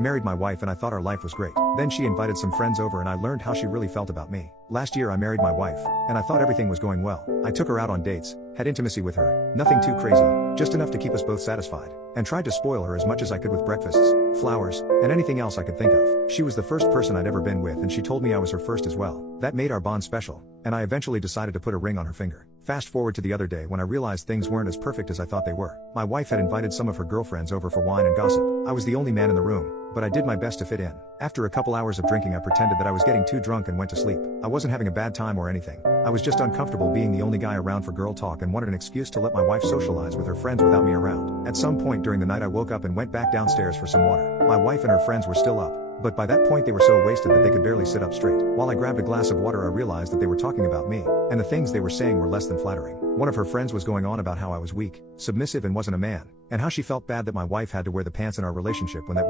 Married my wife and I thought our life was great. Then she invited some friends over and I learned how she really felt about me. Last year I married my wife, and I thought everything was going well. I took her out on dates, had intimacy with her, nothing too crazy, just enough to keep us both satisfied, and tried to spoil her as much as I could with breakfasts, flowers, and anything else I could think of. She was the first person I'd ever been with and she told me I was her first as well. That made our bond special, and I eventually decided to put a ring on her finger. Fast forward to the other day when I realized things weren't as perfect as I thought they were. My wife had invited some of her girlfriends over for wine and gossip. I was the only man in the room, but I did my best to fit in. After a couple hours of drinking I pretended that I was getting too drunk and went to sleep. I wasn't having a bad time or anything. I was just uncomfortable being the only guy around for girl talk and wanted an excuse to let my wife socialize with her friends without me around. At some point during the night I woke up and went back downstairs for some water. My wife and her friends were still up, but by that point they were so wasted that they could barely sit up straight. While I grabbed a glass of water I realized that they were talking about me, and the things they were saying were less than flattering. One of her friends was going on about how I was weak, submissive and wasn't a man, and how she felt bad that my wife had to wear the pants in our relationship when that